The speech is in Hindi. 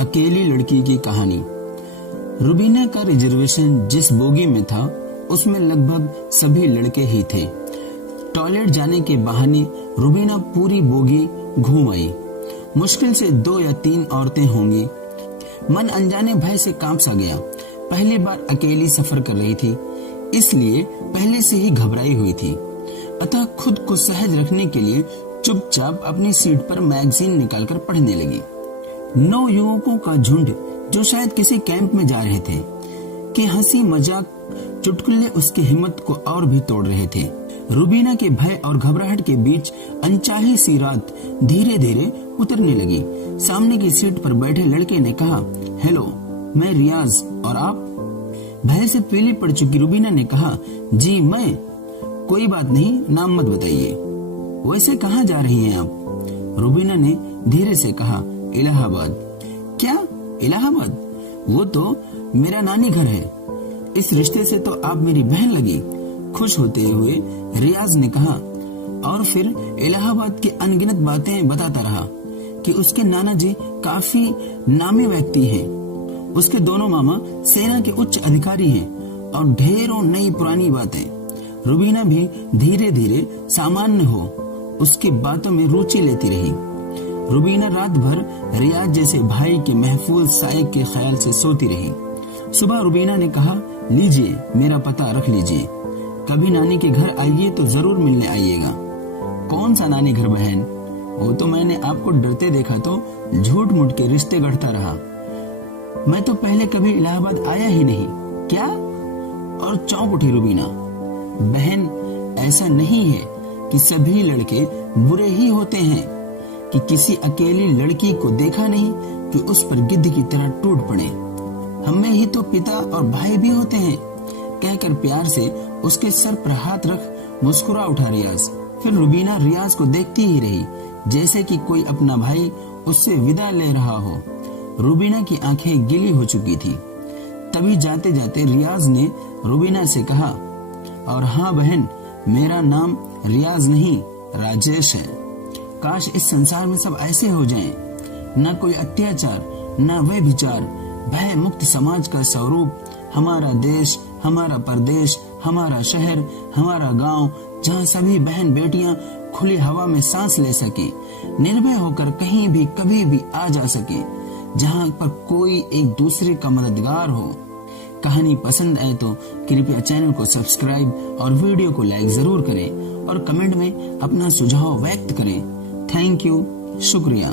अकेली लड़की की कहानी। रुबीना का रिजर्वेशन जिस बोगी में था उसमें लगभग सभी लड़के ही थे। टॉयलेट जाने के बहाने रुबीना पूरी बोगी घूम आई। मुश्किल से 2 या 3 औरतें होंगी। मन अनजाने भय से कांप सा गया। पहली बार अकेली सफर कर रही थी, इसलिए पहले से ही घबराई हुई थी। अतः खुद को सहज रखने के लिए चुपचाप अपनी सीट पर मैगजीन निकालकर पढ़ने लगी। 9 युवकों का झुंड जो शायद किसी कैंप में जा रहे थे कि हंसी मजाक चुटकुले उसकी हिम्मत को और भी तोड़ रहे थे। रुबीना के भय और घबराहट के बीच अनचाही सी रात धीरे धीरे उतरने लगी। सामने की सीट पर बैठे लड़के ने कहा, हेलो, मैं रियाज, और आप? भय से पीली पड़ चुकी रुबीना ने कहा, जी मैं। कोई बात नहीं, नाम मत बताइए। वैसे कहाँ जा रही हैं आप? रुबीना ने धीरे से कहा, इलाहाबाद। क्या इलाहाबाद? वो तो मेरा नानी घर है। इस रिश्ते से तो आप मेरी बहन लगी। खुश होते हुए रियाज ने कहा, और फिर इलाहाबाद की अनगिनत बातें बताता रहा कि उसके नाना जी काफी नामी व्यक्ति हैं। उसके दोनों मामा सेना के उच्च अधिकारी हैं और ढेरों नई पुरानी बातें। रुबीना भी धीरे धीरे सामान्य हो उसकी बातों में रुचि लेती रही। रुबीना रात भर रियाज जैसे भाई के महफूज साये के ख्याल से सोती रही। सुबह रुबीना ने कहा, लीजिए, मेरा पता रख लीजिए। कभी नानी के घर आइए तो जरूर मिलने आइएगा। कौन सा नानी घर बहन? वो तो मैंने आपको डरते देखा तो झूठ मूठ के रिश्ते गढ़ता रहा। मैं तो पहले कभी इलाहाबाद आया ही नहीं। क्या? और चौंक उठी रुबीना। बहन, ऐसा नहीं है कि सभी लड़के बुरे ही होते हैं कि किसी अकेली लड़की को देखा नहीं कि उस पर गिद्ध की तरह टूट पड़े। हमें ही तो पिता और भाई भी होते हैं, कहकर प्यार से उसके सर पर हाथ रख मुस्कुरा उठा रियाज। फिर रुबीना रियाज को देखती ही रही, जैसे कि कोई अपना भाई उससे विदा ले रहा हो। रुबीना की आंखें गीली हो चुकी थी। तभी जाते जाते रियाज ने रुबीना से कहा, और हाँ बहन, मेरा नाम रियाज नहीं, राजेश है। काश इस संसार में सब ऐसे हो जाएं, न कोई अत्याचार, न व्यभिचार, भय मुक्त समाज का स्वरूप। हमारा देश, हमारा प्रदेश, हमारा शहर, हमारा गांव, जहां सभी बहन बेटियां खुली हवा में सांस ले सके, निर्भय होकर कहीं भी कभी भी आ जा सके, जहां पर कोई एक दूसरे का मददगार हो। कहानी पसंद आए तो कृपया चैनल को सब्सक्राइब और वीडियो को लाइक जरूर करें और कमेंट में अपना सुझाव व्यक्त करें। थैंक यू, शुक्रिया।